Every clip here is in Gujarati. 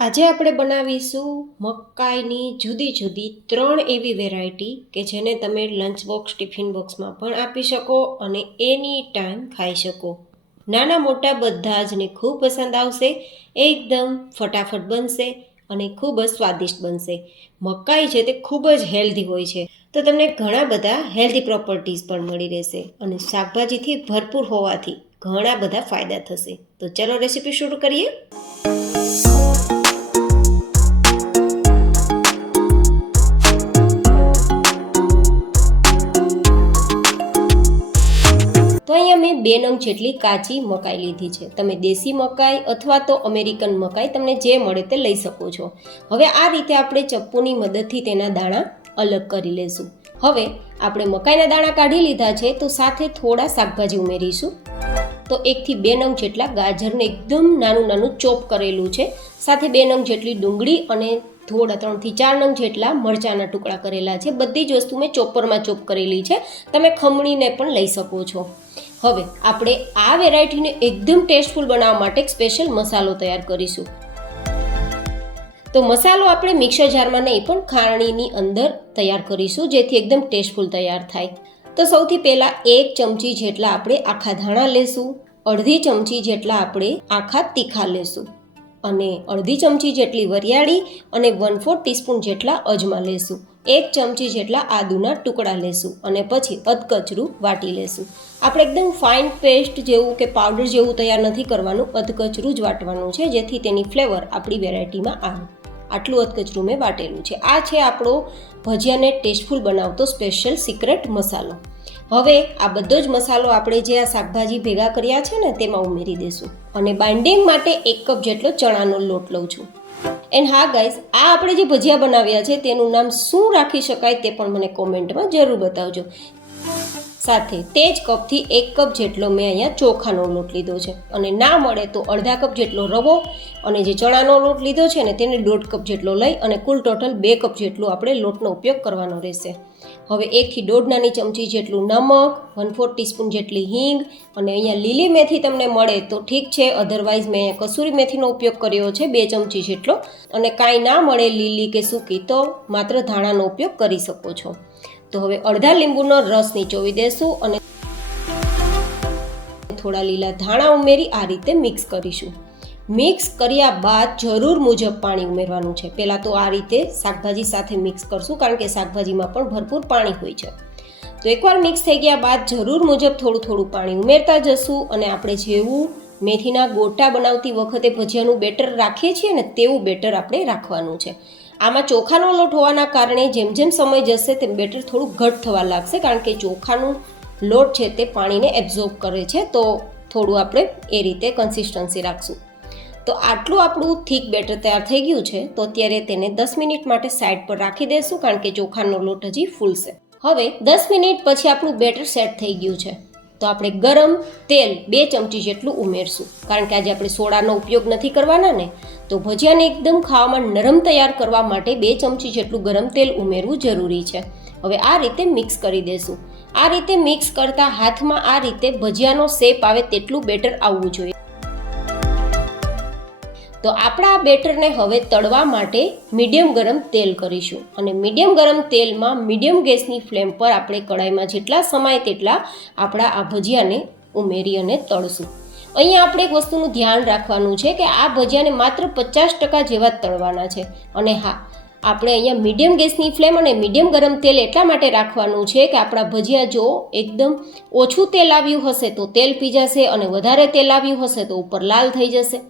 આજે આપણે બનાવીશું મકાઈની જુદી જુદી 3 એવી વેરાયટી કે જેને તમે લંચ બોક્સ ટિફિન બોક્સમાં પણ આપી શકો અને એની ટાઈમ ખાઈ શકો. નાના મોટા બધા જને ખૂબ પસંદ આવશે, એકદમ ફટાફટ બનશે અને ખૂબ જ સ્વાદિષ્ટ બનશે. મકાઈ છે તે ખૂબ જ હેલ્ધી હોય છે, તો તમને ઘણા બધા હેલ્ધી પ્રોપર્ટીઝ પણ મળી રહેશે અને શાકભાજીથી ભરપૂર હોવાથી ઘણા બધા ફાયદા થશે. તો ચલો રેસીપી શરૂ કરીએ. તો અહીંયા મેં 2 નંગ જેટલી કાચી મકાઈ લીધી છે. તમે દેશી મકાઈ અથવા તો અમેરિકન મકાઈ તમને જે મળે તે લઈ શકો છો. હવે આ રીતે આપણે ચપ્પુની મદદથી તેના દાણા અલગ કરી લેશું. હવે આપણે મકાઈના દાણા કાઢી લીધા છે, તો સાથે થોડા શાકભાજી ઉમેરીશું. તો 1 થી 2 નંગ જેટલા ગાજરને એકદમ નાનું નાનું ચોપ કરેલું છે, સાથે 2 નંગ જેટલી ડુંગળી અને થોડા 3 થી 4 નંગ જેટલા મરચાંના ટુકડા કરેલા છે. બધી જ વસ્તુ મેં ચોપરમાં ચોપ કરેલી છે, તમે ખમણીને પણ લઈ શકો છો. હવે આપણે આ વેરાયટીને એકદમ ટેસ્ટફુલ બનાવવા માટે એક સ્પેશિયલ મસાલો તૈયાર કરીશું. તો મસાલો આપણે મિક્સર જારમાં નહીં પણ ખારણીની અંદર તૈયાર કરીશું, જેથી એકદમ ટેસ્ટફુલ તૈયાર થાય. તો સૌથી પહેલાં 1 ચમચી જેટલા આપણે આખા ધાણા લેશું, અડધી ચમચી જેટલા આપણે આખા તીખા લેશું અને અડધી ચમચી જેટલી વરિયાળી અને 1/4 ટીસ્પૂન જેટલા અજમા લેશું. 1 ચમચી જેટલા આદુના ટુકડા લેશું અને પછી અધકચરું વાટી લેશું. આપણે એકદમ ફાઇન પેસ્ટ જેવું કે પાવડર જેવું તૈયાર નથી કરવાનું, અધકચરું જ વાટવાનું છે, જેથી તેની ફ્લેવર આપણી વેરાયટીમાં આવે. આટલું અધકચરું મેં વાટેલું છે. આ છે આપણો ભજીયાને ટેસ્ટફુલ બનાવતો સ્પેશિયલ સિક્રેટ મસાલો. હવે આ બધો જ મસાલો આપણે જે આ શાકભાજી ભેગા કર્યા છે ને તેમાં ઉમેરી દઈશું અને બાઇન્ડિંગ માટે 1 કપ જેટલો ચણાનો લોટ લઉં છું. એન્ડ હા ગાઈઝ, આ આપણે જે ભજીયા બનાવ્યા છે તેનું નામ શું રાખી શકાય તે પણ મને કોમેન્ટમાં જરૂર બતાવજો. સાથે તે જ કપથી 1 કપ જેટલો મેં અહીંયા ચોખાનો લોટ લીધો છે અને ના મળે તો અડધા કપ જેટલો રવો અને જે ચણાનો લોટ લીધો છે ને તેને 1.5 કપ જેટલો લઈ અને કુલ ટોટલ 2 કપ જેટલો આપણે લોટનો ઉપયોગ કરવાનો રહેશે. હવે 1 થી 1.5 નાની ચમચી જેટલું નમક, 1/4 ટીસ્પૂન જેટલી હિંગ અને અહીંયા લીલી મેથી તમને મળે તો ઠીક છે, અધરવાઇઝ મેં કસૂરી મેથીનો ઉપયોગ કર્યો છે 2 ચમચી જેટલો, અને કાંઈ ના મળે લીલી કે સૂકી તો માત્ર ધાણાનો ઉપયોગ કરી શકો છો. તો હવે અડધા લીંબુનો રસ નીચોવી દેશું અને થોડા લીલા ધાણા ઉમેરી આ રીતે મિક્સ કરીશું. મિક્સ કર્યા બાદ જરૂર મુજબ પાણી ઉમેરવાનું છે. પહેલાં તો આ રીતે શાકભાજી સાથે મિક્સ કરશું, કારણ કે શાકભાજીમાં પણ ભરપૂર પાણી હોય છે. તો એકવાર મિક્સ થઈ ગયા બાદ જરૂર મુજબ થોડું થોડું પાણી ઉમેરતા જશું અને આપણે જેવું મેથીના ગોટા બનાવતી વખતે ભજીયાનું બેટર રાખીએ છીએ ને તેવું બેટર આપણે રાખવાનું છે. આમાં ચોખાનો લોટ હોવાના કારણે જેમ જેમ સમય જશે તેમ બેટર થોડું ઘટ થવા લાગશે, કારણ કે ચોખાનું લોટ છે તે પાણીને એબ્ઝોર્બ કરે છે. તો થોડું આપણે એ રીતે કન્સિસ્ટન્સી રાખશું. તો આટલું આપણું થીક બેટર તૈયાર થઈ ગયું છે. તો અત્યારે તેને 10 મિનિટ માટે સાઈડ પર રાખી દઈશું, કારણ કે ચોખાનો લોટ હજી ફૂલશે. હવે 10 મિનિટ પછી આપણું બેટર સેટ થઈ ગયું છે. તો આપણે ગરમ તેલ 2 ચમચી જેટલું ઉમેરશું, કારણ કે આજે આપણે સોડાનો ઉપયોગ નથી કરવાના ને, તો ભજીયાને એકદમ ખાવામાં નરમ તૈયાર કરવા માટે 2 ચમચી જેટલું ગરમ તેલ ઉમેરવું જરૂરી છે. હવે આ રીતે મિક્સ કરી દેશું. આ રીતે મિક્સ કરતાં હાથમાં આ રીતે ભજીયાનો શેપ આવે તેટલું બેટર આવવું જોઈએ. તો આપણા આ બેટરને હવે તળવા માટે મીડિયમ ગરમ તેલ કરીશું અને મીડિયમ ગરમ તેલમાં મીડિયમ ગેસની ફ્લેમ પર આપણે કડાઈમાં જેટલા સમાય તેટલા આપણા આ ભજીયાને ઉમેરી અને તળશું. અહીંયા આપણે એક વસ્તુનું ધ્યાન રાખવાનું છે કે આ ભજીયાને માત્ર 50% જેવા તળવાના છે. અને હા, આપણે અહીંયા મીડિયમ ગેસની ફ્લેમ અને મીડિયમ ગરમ તેલ એટલા માટે રાખવાનું છે કે આપણા ભજીયા જો એકદમ ઓછું તેલ આવ્યું હશે તો તેલ પી જશે અને વધારે તેલ આવ્યું હશે તો ઉપર લાલ થઈ જશે.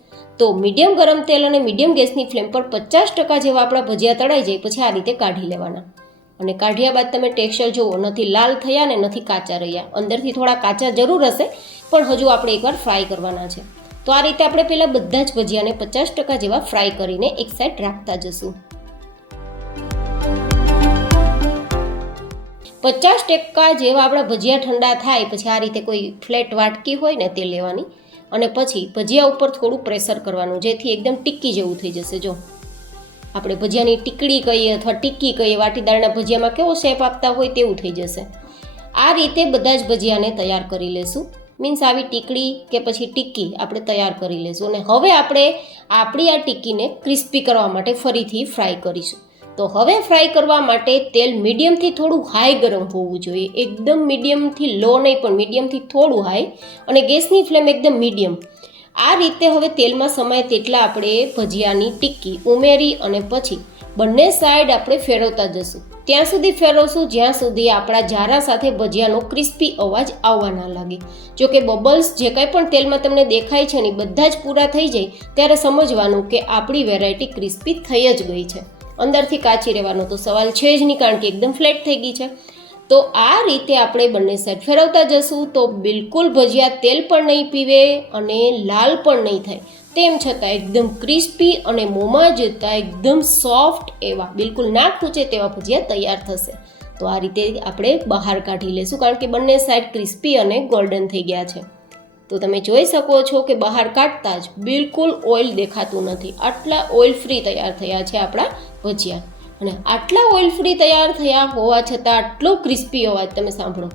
તો મીડિયમ ગરમ તેલ અને મીડિયમ ગેસની ફ્લેમ પર 50% જેવા આપણા ભજીયા તળાઈ જાય પછી આ રીતે કાઢી લેવાના. અને કાઢ્યા બાદ તમે ટેક્સચર જુઓ, નથી લાલ થયા ને નથી કાચા રહ્યા. અંદરથી થોડા કાચા જરૂર હશે, પણ હજુ આપણે એકવાર ફ્રાય કરવાના છે. તો આ રીતે આપણે પહેલાં બધા જ ભજીયાને 50% જેવા ફ્રાય કરીને એક સાઈડ રાખતા જશું. 50% જેવા આપણા ભજીયા ઠંડા થાય પછી આ રીતે કોઈ ફ્લેટ વાટકી હોય ને તે લેવાની અને પછી ભજીયા ઉપર થોડું પ્રેશર કરવાનું, જેથી એકદમ ટિક્કી જેવું થઈ જશે. જો આપણે ભજીયાની ટીકડી કહીએ અથવા ટિક્કી કહીએ, વાટીદાળના ભજીયામાં કેવો શેપ આપતા હોય તેવું થઈ જશે. આ રીતે બધા જ ભજીયાને તૈયાર કરી લેશું. મીન્સ આવી ટીકડી કે પછી ટિક્કી આપણે તૈયાર કરી લઈશું. અને હવે આપણે આપણી આ ટિક્કીને ક્રિસ્પી કરવા માટે ફરીથી ફ્રાય કરીશું. તો હવે ફ્રાય કરવા માટે તેલ મીડિયમથી થોડું હાઈ ગરમ હોવું જોઈએ. એકદમ મીડિયમથી લો નહીં, પણ મીડિયમથી થોડું હાઈ, અને ગેસની ફ્લેમ એકદમ મીડિયમ. આ રીતે હવે તેલમાં સમાય તેટલા આપણે ભજીયાની ટિક્કી ઉમેરી અને પછી બંને સાઈડ આપણે ફેરવતા જશું. ત્યાં સુધી ફેરવશું જ્યાં સુધી આપણા જારા સાથે ભજીયાનો ક્રિસ્પી અવાજ આવવા ના લાગે. જો કે બબલ્સ જે કંઈ પણ તેલમાં તમને દેખાય છે ને બધા જ પૂરા થઈ જાય ત્યારે સમજવાનું કે આપણી વેરાયટી ક્રિસ્પી થઈ જ ગઈ છે. અંદરથી કાચી રહેવાનો તો સવાલ છે જ નહીં, કારણ કે એકદમ ફ્લેટ થઈ ગઈ છે. તો આ રીતે આપણે બંને સાઈડ ફેરવતા જશું તો બિલકુલ ભજીયા તેલ પણ નહીં પીવે અને લાલ પણ નહીં થાય, તેમ છતાં એકદમ ક્રિસ્પી અને મોંમાં જતા એકદમ સોફ્ટ એવા બિલકુલ ના ખૂંચે તેવા ભજીયા તૈયાર થશે. તો આ રીતે આપણે બહાર કાઢી લઈશું, કારણ કે બંને સાઈડ ક્રિસ્પી અને ગોલ્ડન થઈ ગયા છે. તો તમે જોઈ શકો છો કે બહાર કાઢતા જ બિલકુલ ઓઇલ દેખાતું નથી. આટલા ઓઇલ ફ્રી તૈયાર થયા છે આપણા ભજીયા. અને આટલા ઓઇલ ફ્રી તૈયાર થયા હોવા છતાં આટલો ક્રિસ્પી અવાજ તમે સાંભળો.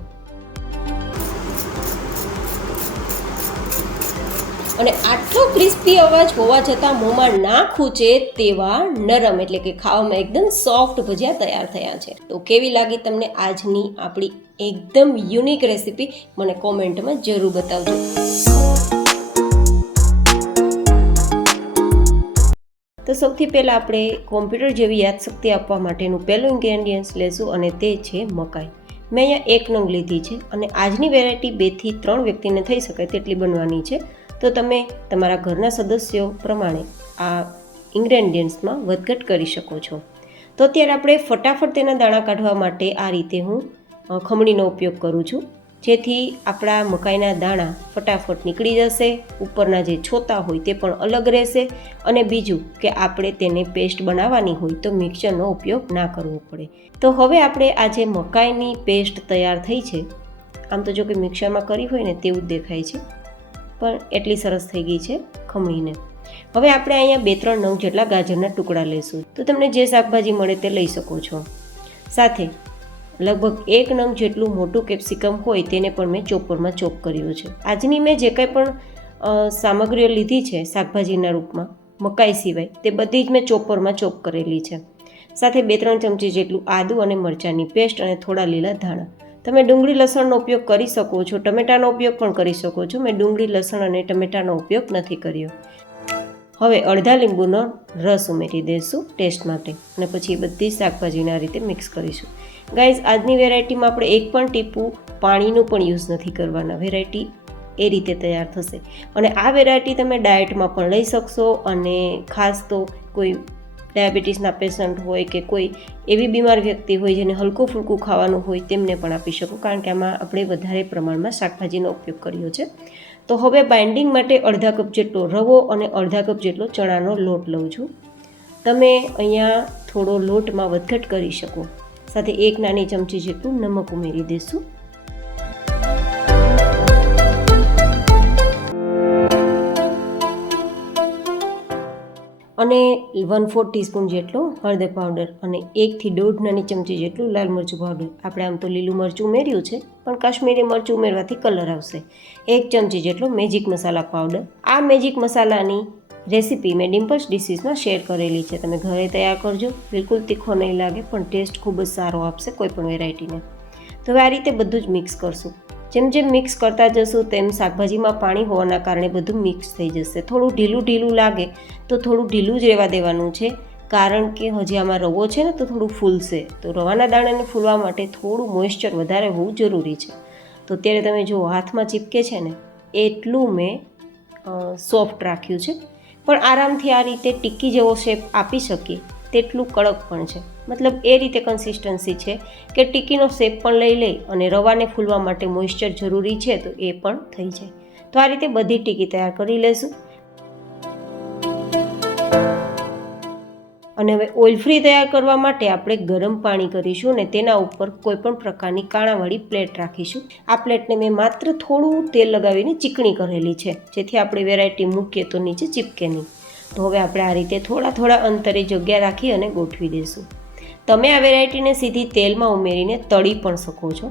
અને આટલો ક્રિસ્પી અવાજ હોવા છતાં મોંમાં ના ખૂંચે તેવા નરમ, એટલે કે ખાવામાં એકદમ સોફ્ટ ભજીયા તૈયાર થયા છે. તો કેવી લાગી તમને આજની આપણી એકદમ યુનિક રેસીપી? મને કોમેન્ટમાં જરૂર બતાવજો. તો સૌથી પહેલાં આપણે કોમ્પ્યુટર જેવી યાદશક્તિ આપવા માટેનું પહેલું ઇન્ગ્રેડિયન્ટ્સ લેશું, અને તે છે મકાઈ. મેં અહીંયા 1 નંગ લીધી છે અને આજની વેરાયટી 2 થી 3 વ્યક્તિને થઈ શકે તેટલી બનવાની છે. તો તમે તમારા ઘરના સદસ્યો પ્રમાણે આ ઇન્ગ્રેડિયન્ટ્સમાં વધઘટ કરી શકો છો. તો અત્યારે આપણે ફટાફટ તેના દાણા કાઢવા માટે આ રીતે હું ખમણીનો ઉપયોગ કરું છું, જેથી આપણા મકાઈના દાણા ફટાફટ નીકળી જશે. ઉપરના જે છોતા હોય તે પણ અલગ રહેશે. અને બીજું કે આપણે તેને પેસ્ટ બનાવવાની હોય તો મિક્સરનો ઉપયોગ ના કરવો પડે. તો હવે આપણે આ જે મકાઈની પેસ્ટ તૈયાર થઈ છે, આમ તો જો કે મિક્સરમાં કરી હોય ને તેવું જ દેખાય છે, પણ એટલી સરસ થઈ ગઈ છે ખમણીને. હવે આપણે અહીંયા 2-3 નંગ જેટલા ગાજરના ટુકડા લઈશું. તો તમને જે શાકભાજી મળે તે લઈ શકો છો. સાથે લગભગ 1 નંગ જેટલું મોટું કેપ્સિકમ હોય તેને પણ મેં ચોપરમાં ચોપ કર્યું છે. આજની મેં જે કંઈ પણ સામગ્રીઓ લીધી છે શાકભાજીના રૂપમાં મકાઈ સિવાય, તે બધી જ મેં ચોપરમાં ચોપ કરેલી છે. સાથે 2-3 ચમચી જેટલું આદું અને મરચાંની પેસ્ટ અને થોડા લીલા ધાણા. તમે ડુંગળી લસણનો ઉપયોગ કરી શકો છો, ટમેટાનો ઉપયોગ પણ કરી શકો છો. મેં ડુંગળી લસણ અને ટમેટાનો ઉપયોગ નથી કર્યો. હવે અડધા લીંબુનો રસ ઉમેરી દઈશું ટેસ્ટ માટે, અને પછી બધી શાકભાજીને આ રીતે મિક્સ કરીશું. ગાઈઝ, આજની વેરાયટીમાં આપણે એક પણ ટીપું પાણીનું પણ યુઝ નથી કરવાના. વેરાયટી એ રીતે તૈયાર થશે. અને આ વેરાયટી તમે ડાયટમાં પણ લઈ શકશો, અને ખાસ તો કોઈ ડાયાબિટીસના પેશન્ટ હોય કે કોઈ એવી બીમાર વ્યક્તિ હોય જેને હલકું ફૂલકું ખાવાનું હોય તેમને પણ આપી શકો, કારણ કે આમાં આપણે વધારે પ્રમાણમાં શાકભાજીનો ઉપયોગ કર્યો છે. તો હવે બાઇન્ડિંગ માટે અડધા કપ જેટલો રવો અને અડધા કપ જેટલો ચણાનો લોટ લઉં છું. તમે અહીંયા થોડો લોટમાં વધઘટ કરી શકો. સાથે 1 નાની ચમચી જેટલું નમક ઉમેરી દઈશું. અને 1/4 ટીસ્પૂન જેટલો હળદર પાવડર અને 1 થી 1.5 નાની ચમચી જેટલું લાલ મરચું પાવડર. આપણે આમ તો લીલું મરચું ઉમેર્યું છે, પણ કાશ્મીરી મરચું ઉમેરવાથી કલર આવશે. 1 ચમચી જેટલો મેજિક મસાલા પાવડર. આ મેજિક મસાલાની રેસીપી મેં ડિમ્પલ્સ ડિશીસમાં શેર કરેલી છે, તમે ઘરે તૈયાર કરજો. બિલકુલ તીખો નહીં લાગે, પણ ટેસ્ટ ખૂબ જ સારો આપશે કોઈ પણ વેરાયટીને. તો હવે આ રીતે બધું જ મિક્સ કરશું. જેમ જેમ મિક્સ કરતા જશું તેમ શાકભાજીમાં પાણી હોવાના કારણે બધું મિક્સ થઈ જશે. થોડું ઢીલું લાગે તો થોડું ઢીલું જ રહેવા દેવાનું છે, કારણ કે હજી આમાં રવો છે ને તો થોડું ફૂલશે. તો રવાના દાણાને ફૂલવા માટે થોડું મોઇશ્ચર વધારે હોવું જરૂરી છે. તો અત્યારે તમે જુઓ હાથમાં ચીપકે છે ને એટલું મેં સોફ્ટ રાખ્યું છે, પણ આરામથી આ રીતે ટિક્કી જેવો શેપ આપી શકીએ તેટલું કડક પણ છે. મતલબ એ રીતે કન્સિસ્ટન્સી છે કે ટિક્કીનો શેપ પણ લઈ લે અને રવાને ફૂલવા માટે મોઇશ્ચર જરૂરી છે તો એ પણ થઈ જાય. તો આ રીતે બધી ટિક્કી તૈયાર કરી લઈશું. અને હવે ઓઇલ ફ્રી તૈયાર કરવા માટે આપણે ગરમ પાણી કરીશું અને તેના ઉપર કોઈપણ પ્રકારની કાણાવાળી પ્લેટ રાખીશું. આ પ્લેટને મેં માત્ર થોડું તેલ લગાવીને ચીકણી કરેલી છે, જેથી આપણે વેરાયટી મૂકીએ તો નીચે ચીપકે નહીં. તો હવે આપણે આ રીતે થોડા અંતરે જગ્યા રાખી અને ગોઠવી દઈશું. તમે આ વેરાયટીને સીધી તેલમાં ઉમેરીને તળી પણ શકો છો.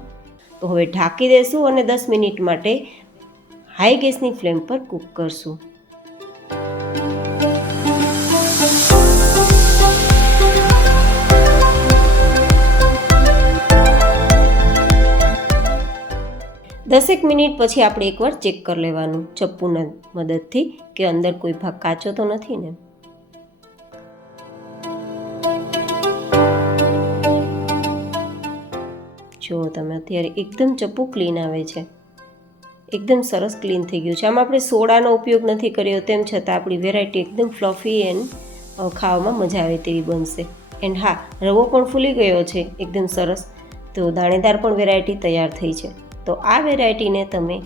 તો હવે ઢાંકી દઈશું અને 10 મિનિટ માટે હાઈ ગેસની ફ્લેમ પર કૂક કરશું. દસેક મિનિટ પછી આપણે એકવાર ચેક કરી લેવાનું ચપ્પુના મદદથી કે અંદર કોઈ ભાગ કાચો તો નથી ને. જો તમે અત્યારે એકદમ ચપ્પુ ક્લીન આવે છે, એકદમ સરસ ક્લીન થઈ ગયું છે. આમાં આપણે સોડાનો ઉપયોગ નથી કર્યો, તેમ છતાં આપણી વેરાયટી એકદમ ફ્લફી એન્ડ ખાવામાં મજા આવે તેવી બનશે. એન્ડ હા, રવો પણ ફૂલી ગયો છે એકદમ સરસ. તો દાણેદાર પણ વેરાયટી તૈયાર થઈ છે. તો આ વેરાયટીને તમે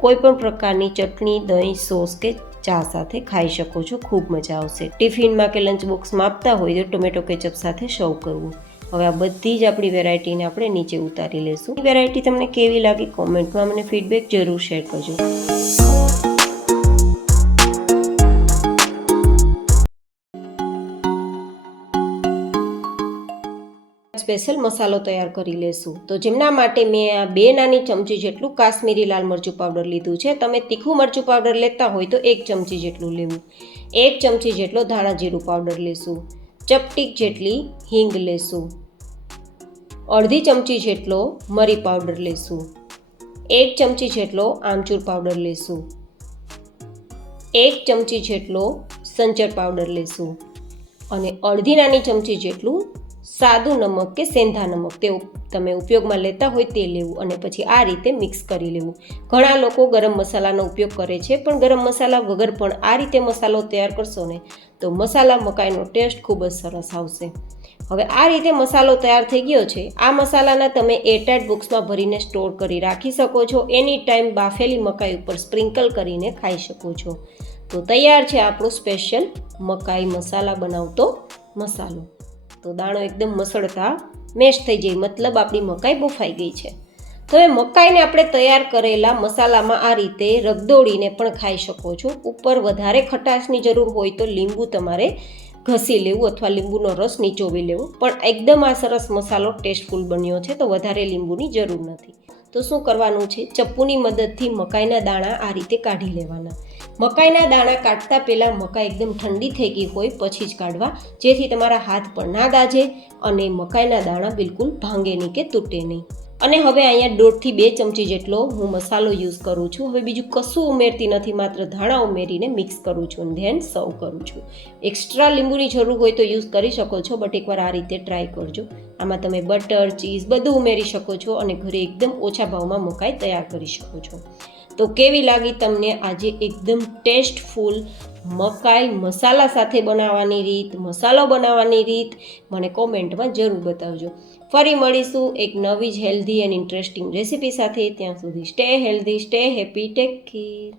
કોઈ પણ પ્રકારની ચટણી, દહીં, સોસ કે ચા સાથે ખાઈ શકો છો. ખૂબ મજા આવશે. ટિફિનમાં કે લંચ બોક્સમાં આપતા હોય તો ટોમેટો કેચઅપ સાથે સર્વ કરવું. હવે આ બધી જ આપણી વેરાયટીને આપણે નીચે ઉતારી લઈશું. વેરાયટી તમને કેવી લાગી કોમેન્ટમાં મને ફીડબેક જરૂર શેર કરજો. સ્પેશિયલ મસાલો તૈયાર કરી લેશું. તો જેમના માટે મેં આ 2 નાની ચમચી જેટલું કાશ્મીરી લાલ મરચું પાવડર લીધું છે. તમે તીખું મરચું પાવડર લેતા હોય તો 1 ચમચી જેટલું લેવું. 1 ચમચી જેટલો ધાણા જીરું પાવડર લેશું. ચપટીક જેટલી હિંગ લેશું. અડધી ચમચી જેટલો મરી પાવડર લેશું. 1 ચમચી જેટલો આમચૂર પાવડર લેશું. 1 ચમચી જેટલો સંચળ પાવડર લેશું. અને અડધી નાની ચમચી જેટલું સાદું નમક કે સેંધા નમક તે તમે ઉપયોગમાં લેતા હોય તે લેવું. અને પછી આ રીતે મિક્સ કરી લેવું. ઘણા લોકો ગરમ મસાલાનો ઉપયોગ કરે છે, પણ ગરમ મસાલા વગર પણ આ રીતે મસાલો તૈયાર કરશો ને તો મસાલા મકાઈનો ટેસ્ટ ખૂબ જ સરસ આવશે. હવે આ રીતે મસાલો તૈયાર થઈ ગયો છે. આ મસાલાના તમે એરટાઇટ બોક્સમાં ભરીને સ્ટોર કરી રાખી શકો છો. એની ટાઈમ બાફેલી મકાઈ ઉપર સ્પ્રિંકલ કરીને ખાઈ શકો છો. તો તૈયાર છે આપણો સ્પેશિયલ મકાઈ મસાલા બનાવતો મસાલો. તો દાણો એકદમ મસળતા મેશ થઈ જાય, મતલબ આપણી મકાઈ બફાઈ ગઈ છે. તો એ મકાઈને આપણે તૈયાર કરેલા મસાલામાં આ રીતે રગદોળીને પણ ખાઈ શકો છો. ઉપર વધારે ખટાશની જરૂર હોય તો લીંબુ તમારે ઘસી લેવું અથવા લીંબુનો રસ નીચોવી લેવો. પણ એકદમ આ સરસ મસાલો ટેસ્ટફુલ બન્યો છે, તો વધારે લીંબુની જરૂર નથી. તો શું કરવાનું છે, ચપ્પુની મદદથી મકાઈના દાણા આ રીતે કાઢી લેવાના. મકાઈના દાણા કાઢતા પહેલાં મકાઈ એકદમ ઠંડી થઈ ગઈ હોય પછી જ કાઢવા, જેથી તમારા હાથ પણ ના દાજે અને મકાઈના દાણા બિલકુલ ભાંગે નહીં કે તૂટે નહીં. અને હવે અહીંયા 1.5 થી 2 ચમચી જેટલો હું મસાલો યુઝ કરું છું. હવે બીજું કશું ઉમેરતી નથી, માત્ર ધાણા ઉમેરીને મિક્સ કરું છું અને ધેન સર્વ કરું છું. એક્સ્ટ્રા લીંબુની જરૂર હોય તો યુઝ કરી શકો છો, બટ એકવાર આ રીતે ટ્રાય કરજો. આમાં તમે બટર, ચીઝ બધું ઉમેરી શકો છો અને ઘરે એકદમ ઓછા ભાવમાં મકાઈ તૈયાર કરી શકો છો. તો કેવી લાગી તમને આજે એકદમ ટેસ્ટફુલ મકાઈ મસાલા સાથે બનાવવાની રીત, મસાલો બનાવવાની રીત મને કોમેન્ટમાં જરૂર બતાવજો. ફરી મળીશું એક નવી જ હેલ્ધી એન્ડ ઇન્ટરેસ્ટિંગ રેસીપી સાથે. ત્યાં સુધી stay healthy, stay happy, take care.